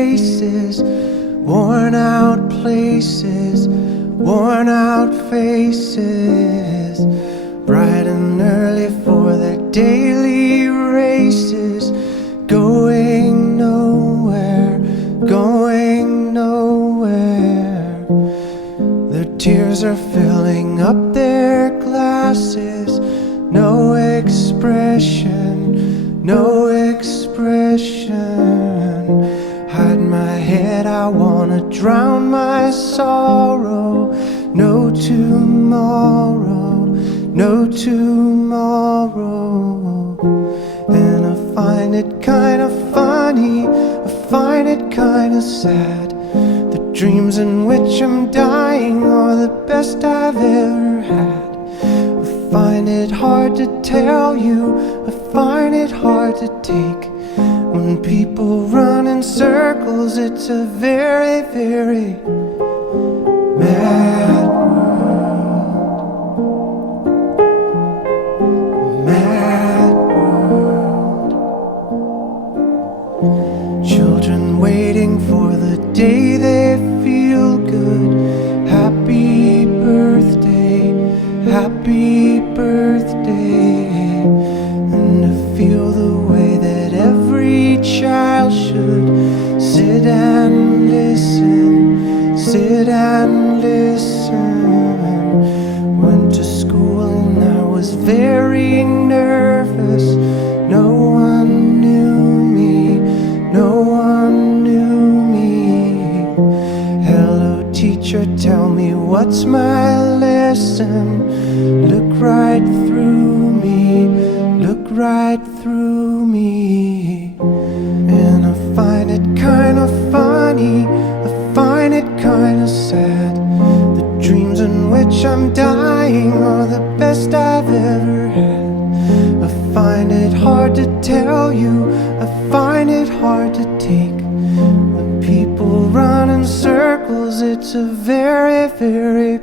races, worn out places, worn out faces, bright and early for their daily races, going nowhere, going nowhere. Their tears are filling up their glasses, no expression, no expression. Hide my head, I wanna drown my sorrow. No tomorrow, no tomorrow. And I find it kinda funny, I find it kinda sad. The dreams in which I'm dying are the best I've ever had. I find it hard to tell you, I find it hard to take. When people run in circles, it's a very, very mad world. Mad world. Children waiting for the day they feel good. Happy birthday, happy birthday. And to feel the way that every child should sit and listen, sit and listen. Went to school and I was very nervous. No one knew me, no one knew me. Hello teacher, tell me what's my lesson. Look right through me, look right through me. And I find it kinda funny, I find it kinda sad. The dreams in which I'm dying are the best I've ever had. I find it hard to tell you, I find it hard to take. When people run in circles, it's a very, very